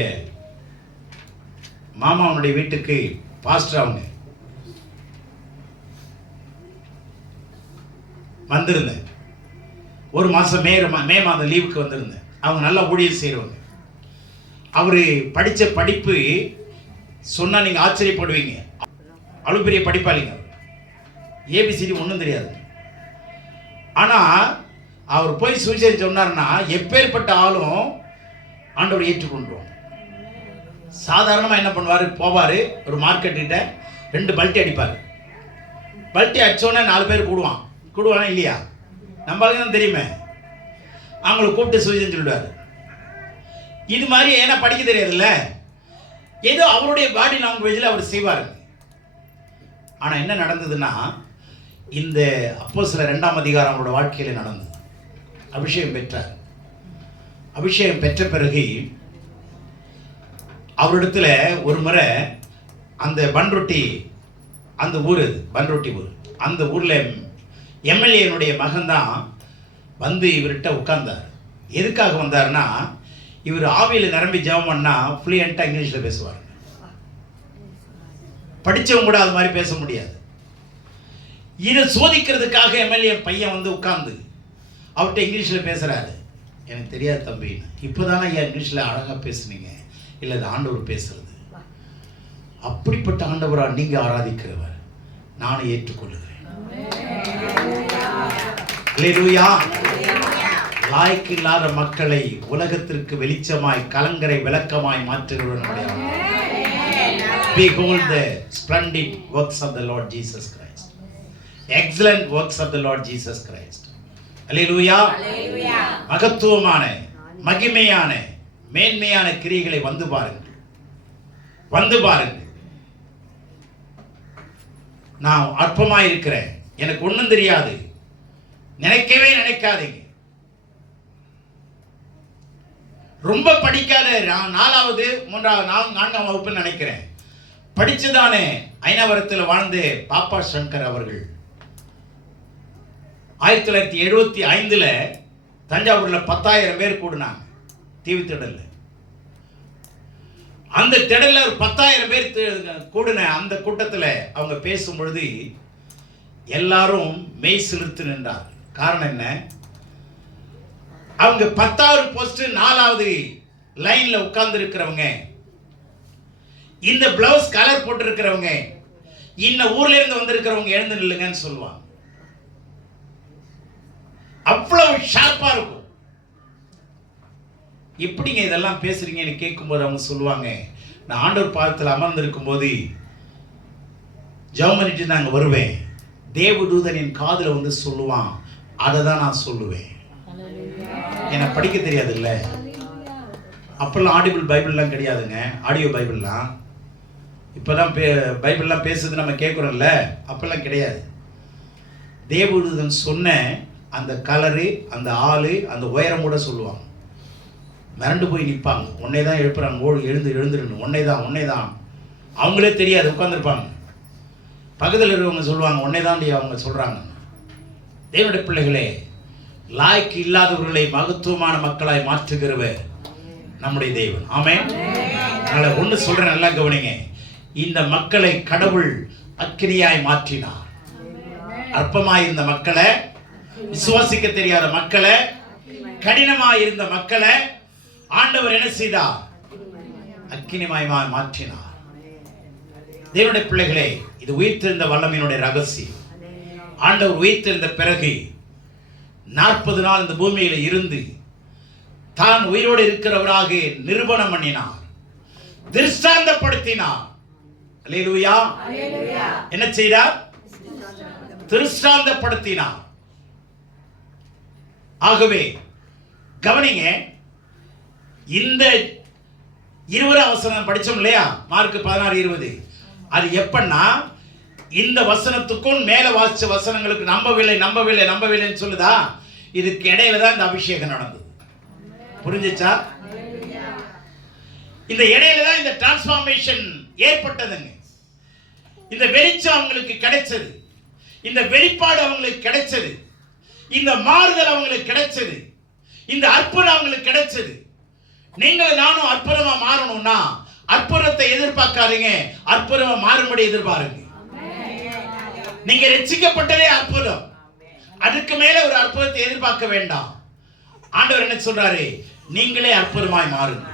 மாமாவுடைய வீட்டுக்கு பாஸ்டர் அவங்க வந்திருந்தேன். ஒரு மாசம் மே மாதம் லீவுக்கு வந்திருந்தேன். அவங்க நல்லா ஊழியர் செய்கிறவங்க. அவரு படிச்ச படிப்பு சொன்னா நீங்க ஆச்சரியப்படுவீங்க. அவ்வளவு பெரிய படிப்பாளிங்க. ஏபிசிடி ஒன்றும் தெரியாது. ஆனா அவர் போய் சுவிசேஷம் சொன்னார்னா எப்பேற்பட்ட ஆளும் ஆண்டவர் ஏற்றுக்கொண்டுருவோம். சாதாரணமாக என்ன பண்ணுவார், போவார் ஒரு மார்க்கெட் கிட்ட 2 பல்ட்டி அடிப்பார். பல்ட்டி அடிச்சோன்னே 4 பேர் கூடுவானா இல்லையா? நம்மளுக்கு தான் தெரியுமே. அவங்களை கூப்பிட்டு சுவிசேஷம் சொல்லிடுவார். இது மாதிரி ஏன்னா படிக்க தெரியாதுல்ல, ஏதோ அவருடைய பாடி லாங்குவேஜில் அவர் செய்வார். ஆனால் என்ன நடந்ததுன்னா, இந்த அப்போஸ்தலர் 2ஆம் அதிகாரம் அவரோட வாழ்க்கையில் நடந்தது. அபிஷேகம் பெற்றார். அபிஷேகம் பெற்ற பிறகு அவரிடத்துல ஒரு முறை அந்த பன்ருட்டி, அந்த ஊர் அது பன்ருட்டி ஊர், அந்த ஊரில் எம்எல்ஏனுடைய மகன்தான் வந்து இவர்கிட்ட உட்கார்ந்தார். எதுக்காக வந்தார்னா, இவர் ஆவியில் நிரம்பி ஜெபம் பண்ணா ஃப்ளூயண்ட்டாக இங்கிலீஷில் பேசுவார். படித்தவங்க கூட அது மாதிரி பேச முடியாது. இதை சோதிக்கிறதுக்காக எம்எல்ஏ பையன் வந்து உட்கார்ந்து அவர்கிட்ட இங்கிலீஷில் பேசுகிறாரு. எனக்கு தெரியாது தம்பின்னு. இப்போதானே ஐயா இங்கிலீஷில் அழகாக பேசுனீங்க. இல்லை, அது ஆண்டவர் பேசுறது. அப்படிப்பட்ட ஆண்டவரா நீங்கள் ஆராதிக்கிறவர், நானும் ஏற்றுக்கொள்ளுகிறேன். அல்லேலூயா. லாய்க்கு இல்லாத மக்களை உலகத்திற்கு வெளிச்சமாய், கலங்கரை விளக்கமாய் மாற்றுகிறவர் நம்முடைய ஆண்டவர். Behold the splendid works of the Lord Jesus Christ. Excellent works of the Lord Jesus Christ. அல்லேலூயா. மகத்துவமான, மகிமையான, மேன்மையான கிரியைகளை வந்து பாருங்கள், வந்து பாருங்கள். நான் அற்பமாய் இருக்கிறேன், எனக்கு ஒன்றும் தெரியாது, நினைக்கவே நினைக்காதீங்க. ரொம்ப படிக்காத, நான் 4வது 3வது 4ஆம் வகுப்பு நினைக்கிறேன், படிச்சுதானே ஐநாவரத்தில் வாழ்ந்து பாப்பா சங்கர் அவர்கள் 1975 தஞ்சாவூர்ல 10,000 பேர் கூடினாங்க தீவுத்திடல்ல. அந்த திடல்ல ஒரு 10,000 பேர் கூடின அந்த கூட்டத்தில் அவங்க பேசும் பொழுது எல்லாரும் மெய் சிலிர்த்து நின்றார். காரணம் என்ன? அவங்க 10வது போஸ்ட் 4வது லைன்ல உட்கார்ந்து இருக்கிறவங்க, இந்த பிளவுஸ் கலர் போட்டு இருக்கிறவங்க, இந்த ஊர்ல இருந்து வந்திருக்கிறவங்க எழுந்து நில்லுங்கன்னு சொல்லுவாங்க. அவ்வளவு ஷார்ப்பா இருக்கும். எப்படிங்க இதெல்லாம் பேசுறீங்கன்னு கேட்கும்போது அவங்க சொல்லுவாங்க, நான் ஆண்டவர் பாதத்தில் அமர்ந்திருக்கும் போது ஜெபம் பண்ணிட்டு நாங்க வருவேன், தேவதூதன் என் காதுல வந்து சொல்லுவான், அதை தான் நான் சொல்லுவேன். எனக்கு படிக்க தெரியாது இல்லை, அப்பெல்லாம் ஆடிபிள் பைபிள்லாம் கிடையாதுங்க, ஆடியோ பைபிள்லாம். இப்போதான் பைபிள்லாம் பேசுறது நம்ம கேட்குறோம்ல, அப்பெல்லாம் கிடையாது. தேவதூதன் சொன்ன அந்த கலரு, அந்த ஆளு, அந்த உயரம் கூட சொல்லுவாங்க. மிரண்டு போய் நிற்பாங்க. உன்னை தான் எழுப்புறாங்க, எழுந்துருன்னு, உன்னை தான். அவங்களே தெரியாது, உட்காந்துருப்பாங்க. பக்கத்தில் இருக்கிறவங்க சொல்லுவாங்க, உன்னை தாண்டி அவங்க சொல்கிறாங்க. தேவனுடைய பிள்ளைகளே, லாய்க்கு இல்லாதவர்களை மகத்துவமான மக்களாய் மாற்றுகிறவர் நம்முடைய தேவன். ஆமென். அதனால ஒன்று சொல்கிறேன், நல்லா கவனிங்க. இந்த மக்களை கடவுள் அக்கினியாய் மாற்றினார். அற்பமாய் இருந்த மக்களை, விசுவாசிக்க தெரியாத மக்களை, கடினமாய் இருந்த மக்களை ஆண்டவர் என்ன செய்தார்? அக்கினிமயமாய் மாற்றினார். தேவனுடைய பிள்ளைகளே, இது உயிர்த்தெழுந்த வல்லமையினுடைய ரகசியம். ஆண்டவர் உயிர்த்தெழுந்த பிறகு 40 நாள் இந்த பூமியில இருந்து தான் உயிரோடு இருக்கிறவராக நிரூபணம் பண்ணினார், திருஷ்டாந்தப்படுத்தினார். அல்லேலூயா. என்ன செய்தார்? திருஷ்டாந்தப்படுத்தினார். ஆகவே கவனிங்க, இந்த 20 வசனம் படிச்சோம் இல்லையா, மார்க் 16:20. அது எப்பன்னா, இந்த வசனத்துக்கும் மேல வாசிச்ச வசனங்களுக்கு நம்பவில்லைன்னு சொல்லுதா, இதுக்கு இடையில தான் இந்த அபிஷேகம் நடந்தது. புரிஞ்சுச்சா? இந்த இடையில தான் இந்த டிரான்ஸ்ஃபார்மேஷன் ஏற்பட்டதுங்க. இந்த வெளிச்சம் அவங்களுக்கு கிடைச்சது, இந்த வெளிப்பாடு அவங்களுக்கு கிடைச்சது, இந்த மாறுதல் அவங்களுக்கு கிடைச்சது, இந்த அற்புதம் அவங்களுக்கு கிடைச்சது. நீங்கள் நானும் அற்புதமா மாறணும்னா அற்புதத்தை எதிர்பார்க்காதீங்க, அற்புதமா மாறும்படி எதிர்பாருங்க. நீங்க ரட்சிக்கப்பட்டதே அற்புதம், அதுக்கு மேல ஒரு அற்புதத்தை எதிர்பார்க்க வேண்டாம். ஆண்டவர் என்ன சொல்றாரு? நீங்களே அற்புதமாய் மாறுங்க.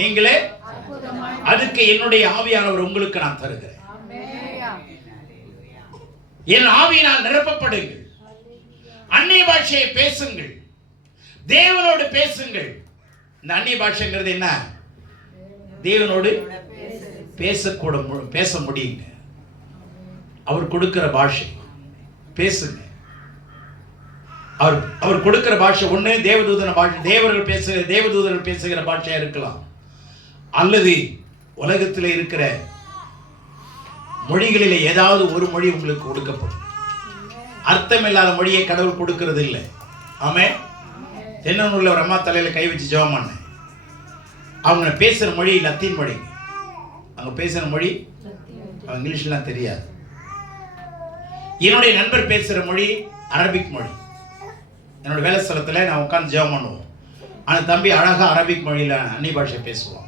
நீங்களே, அதுக்கு என்னுடைய ஆவியானவர் உங்களுக்கு நான் தருகிறேன். என் ஆவியினால் நிரப்பப்படுங்கள், அந்நிய பாஷையை பேசுங்கள், தேவனோடு பேசுங்கள். இந்த அந்நிய பாஷைங்கிறது என்ன? தேவனோடு பேச முடியுங்க. அவர் கொடுக்கிற பாஷை பேசுங்க. அவர் கொடுக்கிற பாஷை ஒண்ணு தேவதூதன பாஷை, தேவதூதர்கள் பேசுகிற பாஷையா இருக்கலாம், அல்லது உலகத்தில் இருக்கிற மொழிகளிலே ஏதாவது ஒரு மொழி உங்களுக்கு கொடுக்கப்படும். அர்த்தமில்லாத மொழியை கடவுள் கொடுக்கிறது இல்லை. ஆமென். தென்னூரில் ஒரு அம்மா தலையில் கை வச்சு ஜெபம் பண்ணேன். அவங்க பேசுகிற மொழி லத்தீன் மொழி. அவங்க பேசுகிற மொழி அவங்க இங்கிலீஷ்லாம் தெரியாது. என்னுடைய நண்பர் பேசுகிற மொழி அரபிக் மொழி. என்னோடய வேலை ஸ்தலத்தில் நான் உட்காந்து ஜெபம் பண்ணுவோம். ஆனால் தம்பி அழகாக அரபிக் மொழியில் அந்நிய பாஷை பேசுவோம்.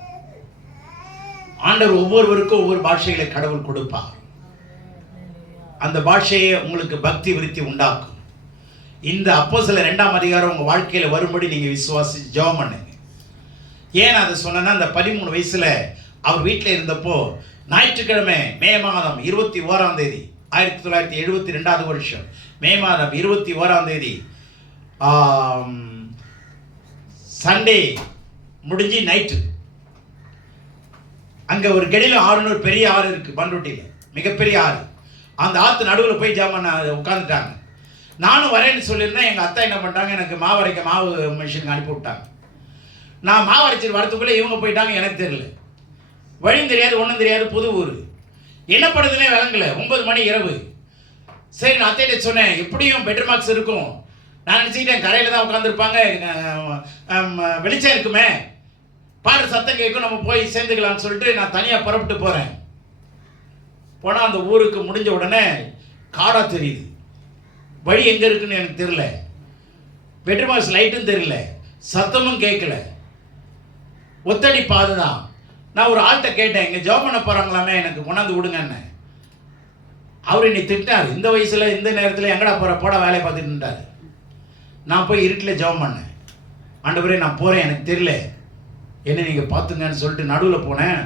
ஆண்டவர் ஒவ்வொருவருக்கும் ஒவ்வொரு பாஷைகளை கடவுள் கொடுப்பார். அந்த பாஷையை உங்களுக்கு பக்தி விருத்தி உண்டாக்கும். இந்த அப்போஸ்தலர் 2ஆம் அதிகாரம் உங்கள் வாழ்க்கையில் வரும்படி நீங்கள் விசுவாசி ஜெபம் பண்ணுங்க. ஏன் அதை சொன்னேன்னா, அந்த 13 வயசில் அவர் வீட்டில் இருந்தப்போ ஞாயிற்றுக்கிழமை மே மாதம் 21ஆம் தேதி 1972 வருஷம் மே மாதம் 21ஆம் தேதி சண்டே முடிஞ்சு நைட்டு அங்கே ஒரு கெடியில் 600 பெரிய ஆறு இருக்குது பண்ருட்டியில், மிகப்பெரிய ஆறு. அந்த ஆற்று நடுவில் போய் ஜாமான் உட்காந்துட்டாங்க. நானும் வரேன்னு சொல்லியிருந்தேன். எங்கள் அத்தை என்ன பண்ணிட்டாங்க, எனக்கு மாவு மிஷினுக்கு அனுப்பி விட்டாங்க. நான் மாவு அரைச்சிட்டு வரத்துக்குள்ளே இவங்க போயிட்டாங்க. எனக்கு தெரியல, வழியும் தெரியாது, ஒன்றும் தெரியாது, புது ஊர். என்ன பண்ணுதுன்னே விளங்கல. 9 மணி இரவு. சரி, நான் அத்தைகிட்ட சொன்னேன், எப்படியும் பெட்டர் மார்க்ஸ் இருக்கும். நான் நினச்சிக்கிட்டேன் கரையில் தான் உட்காந்துருப்பாங்க, வெளிச்சம் இருக்குமே, பாடுற சத்தம் கேட்கும், நம்ம போய் சேர்ந்துக்கலாம்னு சொல்லிட்டு நான் தனியாக புறப்பட்டு போகிறேன். போனால் அந்த ஊருக்கு முடிஞ்ச உடனே காடாக தெரியுது. வழி எங்கே இருக்குன்னு எனக்கு தெரியல, பெட்ரோல் மார்க்ஸ் லைட்டும் தெரியல, சத்தமும் கேட்கல, ஒத்தடி பாது தான். நான் ஒரு ஆள்கிட்ட கேட்டேன், இங்கே ஜாப் பண்ண போகிறாங்களாமே, எனக்கு கொண்டாந்து விடுங்கன்னு. அவர் என்னை திட்டார். இந்த வயசில் இந்த நேரத்தில் எங்கடா போட வேலையை பார்த்துட்டுட்டார். நான் போய் இருட்டில் ஜாப் பண்ணேன். ஆண்டவரே நான் போகிறேன், எனக்கு தெரியல, என்ன நீங்கள் பார்த்துங்கன்னு சொல்லிட்டு நடுவில் போனேன்.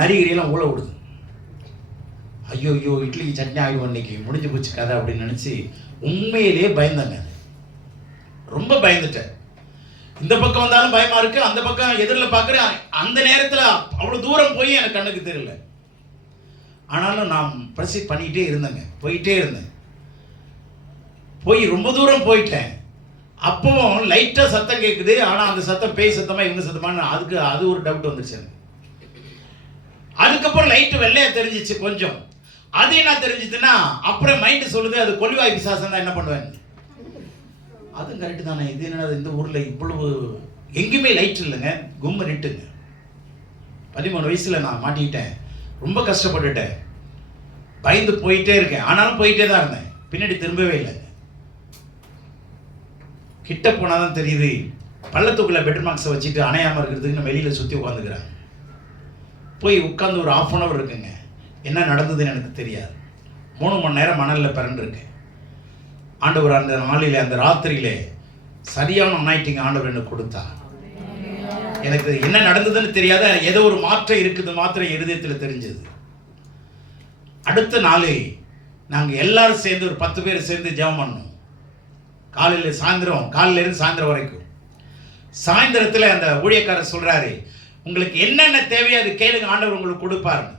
நரிகிரியெல்லாம் ஊழ விடுது. ஐயோ இட்லிக்கு சட்னி ஆகிடும், இன்னைக்கு முடிஞ்சு போச்சு கதை அப்படின்னு நினச்சி உண்மையிலேயே பயந்தேங்க. ரொம்ப பயந்துட்டேன். இந்த பக்கம் வந்தாலும் பயமாக இருக்குது, அந்த பக்கம் எதிரில் பார்க்குறேன். அந்த நேரத்தில் அவ்வளோ தூரம் போய் எனக்கு கண்ணுக்கு தெரியல. ஆனாலும் நான் ப்ரொசீட் பண்ணிக்கிட்டே இருந்தேங்க, போயிட்டே இருந்தேன். போய் ரொம்ப தூரம் போயிட்டேன். அப்பவும் லைட்டாக சத்தம் கேட்குது. ஆனால் அந்த சத்தம் பேய் சத்தமாக இவங்க சத்தமானு அது ஒரு டவுட் வந்துருச்சு எனக்கு. அதுக்கப்புறம் லைட்டு வெள்ளையாக தெரிஞ்சிச்சு கொஞ்சம். அது என்ன தெரிஞ்சிச்சுன்னா, அப்புறம் மைண்டு சொல்லுது அது கொல்லிவாய் பிசாசம் தான், என்ன பண்ணுவேன். அதுவும் கரெக்டு தானே. இது என்ன, இந்த ஊரில் இவ்வளவு எங்கேயுமே லைட் இல்லைங்க, கும்ம நிட்டுங்க. 13 வயசில் நான் மாட்டிக்கிட்டேன். ரொம்ப கஷ்டப்பட்டுட்டேன், பயந்து போயிட்டே இருக்கேன். ஆனாலும் போயிட்டே தான் இருந்தேன், பின்னாடி திரும்பவே இல்லை. கிட்ட போனால் தான் தெரியுது, பள்ளத்துக்குள்ளே பெட்ரோல் மார்க்ஸை வச்சுட்டு அணையாமல் இருக்கிறதுக்கு நான் வெளியில் சுற்றி உட்காந்துக்கிறேன். போய் உட்காந்து ஒரு 1/2 hour இருக்குங்க. என்ன நடந்ததுன்னு எனக்கு தெரியாது. 3 மணி நேரம் மணலில் பிறண்டிருக்கேன். ஆண்டவர் அந்த நாளிலே, அந்த ராத்திரியிலே சரியான அனாயிட்டிங் ஆண்டவர் எனக்கு கொடுத்தார். எனக்கு என்ன நடந்ததுன்னு தெரியாத, ஏதோ ஒரு மாற்றம் இருக்குது மாத்திரம் இருதயத்தில் தெரிஞ்சது. அடுத்த நாளே நாங்கள் எல்லாரும் சேர்ந்து ஒரு 10 பேர் சேர்ந்து ஜெபம் பண்ணோம். காலையில் சாயந்தரம், காலையிலேருந்து சாயந்தரம் வரைக்கும். சாயந்தரத்தில் அந்த ஊழியக்காரர் சொல்கிறாரு, உங்களுக்கு என்னென்ன தேவையோ அது கேளுங்க, ஆண்டவர் உங்களுக்கு கொடுப்பாருன்னு.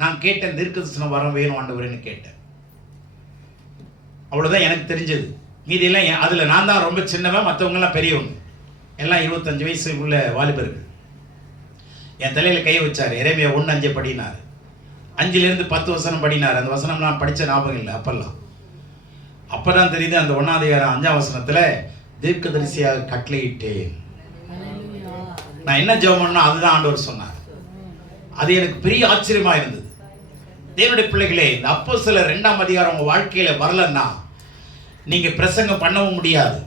நான் கேட்டேன், தீர்க்கதரிசன வரம் வேணும் ஆண்டவர்னு கேட்டேன். அவ்வளோதான் எனக்கு தெரிஞ்சது. மீதியெல்லாம் அதில் நான் தான் ரொம்ப சின்னவன், மற்றவங்கெல்லாம் பெரியவங்க, எல்லாம் 25 வயசு உள்ள வாலிபர்கள். என் தலையில் கை வச்சார். எரேமியா 1:5 படினார். 5லேருந்து 10 வசனம் படினார். அந்த வசனம் நான் படித்த ஞாபகம் இல்லை அப்பெல்லாம். அப்போ தான் தெரியுது, அந்த 1ஆம் அதிகாரம் 5ஆம் வசனத்தில் தீர்க்கதரிசியாக கட்டளையிட்டேன். நான் என்ன ஜெபம் பண்ணணும் அதுதான் ஆண்டவர் சொன்னார். அது எனக்கு பெரிய ஆச்சரியமாக இருந்தது. தேவனுடைய பிள்ளைகளே, இந்த அப்போஸ்தலர் 2ஆம் அதிகாரம் உங்கள் வாழ்க்கையில் வரலன்னா நீங்கள் பிரசங்கம் பண்ணவும் முடியாது.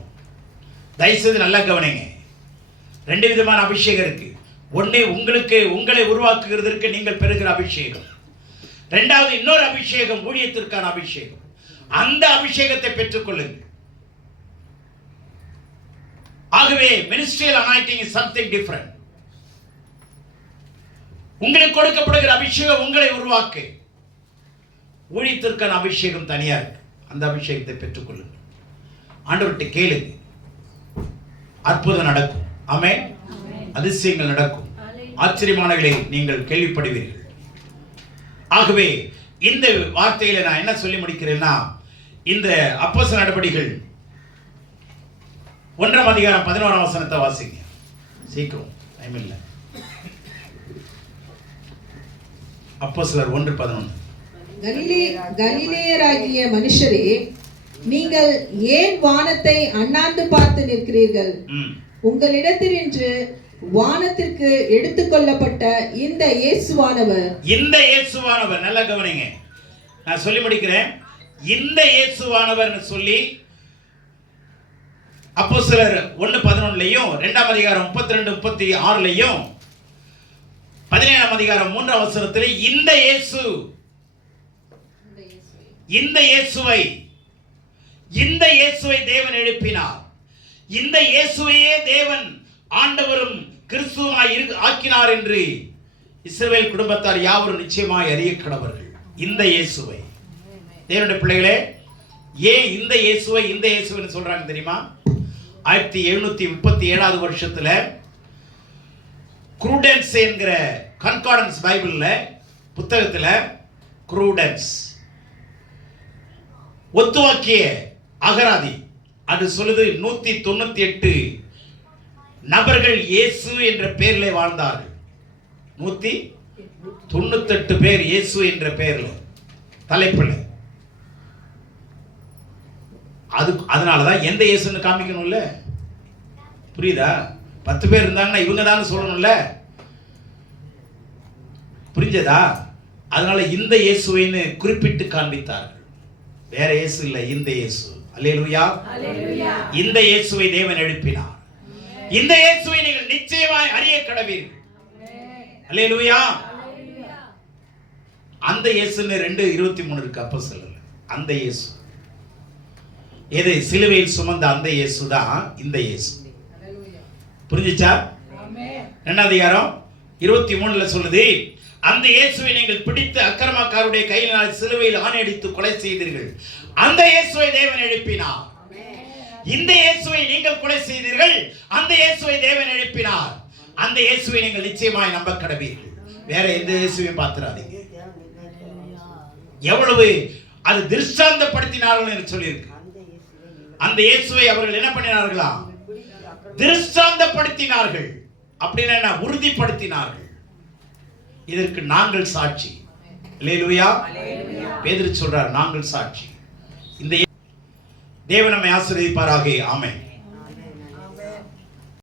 தயவுசெய்து நல்லா கவனிங்க. 2 விதமான அபிஷேகம் இருக்கு. ஒன்று உங்களை உருவாக்குகிறதற்கு நீங்கள் பெறுகிற அபிஷேகம். 2வது இன்னொரு அபிஷேகம், ஊழியத்திற்கான அபிஷேகம். அந்த அபிஷேகத்தை பெற்றுக்கொள்ளுங்கள். ஆகவே ministerial anointing is something different. உங்களுக்கு கொடுக்கப்படுகிற அபிஷேகம் உங்களை உருவாக்க, ஊழியத்திற்கான அபிஷேகம் தனியா இருக்கு. அந்த அபிஷேகத்தை பெற்றுக்கொள்ளுங்கள். ஆண்டவர்கிட்ட கேளுங்க, அற்புதம் நடக்கும். ஆமென். அதிசயங்கள் நடக்கும், ஆச்சரியமானவைகளை நீங்கள் கேள்விப்படுவீர்கள். ஆகவே இந்த வார்த்தையில நான் என்ன சொல்லி முடிக்கிறேன்னா, இந்த அப்போஸ்தலர் நடபடிகள் 1ஆம் அதிகாரம் 11ஆம் வசனத்தை வாசிங்க சீக்கிரம், டைம் இல்லை. அப்போஸ்தலர் 1:11. கலிலேயராகிய மனுஷரே, நீங்கள் ஏன் வானத்தை அண்ணாந்து பார்த்து நிற்கிறீர்கள்? ம். உங்களிடத்தினின்று வானத்திற்கு எடுத்துக்கொள்ளப்பட்ட இந்த இயேசுவானவர் இந்த இயேசுவானவர், நல்லா கவனிங்க, நான் சொல்லி முடிக்கிறேன். இந்த இயேசுவானவர் சொல்லி அப்போஸ்தலர் 1:11 2ஆம் அதிகாரம் 32-36 17ஆம் அதிகாரம் 3ஆம் வசனத்திலே இந்த இயேசு, இந்த இயேசுவை தேவன் எழுப்பினார். இந்த இயேசுவையே தேவன் ஆண்டவரும் கிறிஸ்துவாய் ஆக்கினார் என்று இஸ்ரவேல் குடும்பத்தார் யாவரும் நிச்சயமாய் அறிய கடவர்கள். இந்த இயேசுவை, தேவனுடைய பிள்ளைகளே, ஏன் இந்த இயேசுவை சொல்றாங்க தெரியுமா? 1737 வருஷத்துல க்ரூடன்ஸ் என்கிற கன்கார்டன்ஸ் பைபிள்ல புத்தகத்துல க்ரூடன்ஸ் ஒத்துவாக்கிய அகராதி அது சொல்லுது 198 நபர்கள் இயேசு என்ற பெயரிலே வாழ்ந்தார்கள். 198 பேர் இயேசு என்ற பெயர்ல தலைப்பில். அதனாலதான் எந்த இயேசுன்னு காமிக்கணும்ல, புரியுதா? 10 பேர் இருந்தாங்கன்னா இவங்க தான் சொல்லணும்ல, புரிஞ்சதா? அதனால இந்த இயேசுவைன்னு குறிப்பிட்டு காண்பித்தார்கள். வேற இயேசு இல்ல, இந்த இயேசு. அல்லேலூயா. இந்த இயேசுவை தேவன் எழுப்பினார். இந்த இயேசுவை நீங்கள் நிச்சயமாய் அறிய கடவீர்கள். அல்லேலூயா. அந்த இயேசுன்னு 2:23 இருக்கு அப்போஸ்தலர்ல. அந்த இயேசு எது? சிலுவையில் சுமந்த அந்த இயேசு தான் இந்த இயேசு. புரிஞ்சுச்சா? 2ஆம் அதிகாரம் 23 சொல்லுது, அந்த இயேசுவை நீங்கள் பிடித்து அக்கிரமக்காரருடைய கையினால் சிலுவையில் ஆணையடித்து கொலை செய்தீர்கள். அந்த இயேசுவை தேவன் எழுப்பினார். இந்த இயேசுவை நீங்கள் கொலை செய்தீர்கள். அந்த இயேசுவை தேவன் எழுப்பினார். அந்த இயேசுவை நீங்கள் நிச்சயமாய் நம்ப கடவீர்கள். வேற எந்த இயேசுவையும் பார்த்துறாதீங்க. எவ்வளவு அது திருஷ்டாந்தப்படுத்தினார்கள் என்று சொல்லியிருக்கு. அந்த இயேசுவை அவர்கள் என்ன பண்ணினார்களா? திருஷ்டாந்தப்படுத்தினார்கள். அப்படின்னா என்ன? உறுதிப்படுத்தினார்கள். இதற்கு நாங்கள் சாட்சி. அல்லேலூயா. பேதுரு சொல்றார், நாங்கள் சாட்சி. இந்த தேவன் நம்மை ஆசீர்வதிப்பாராக. ஆமென்.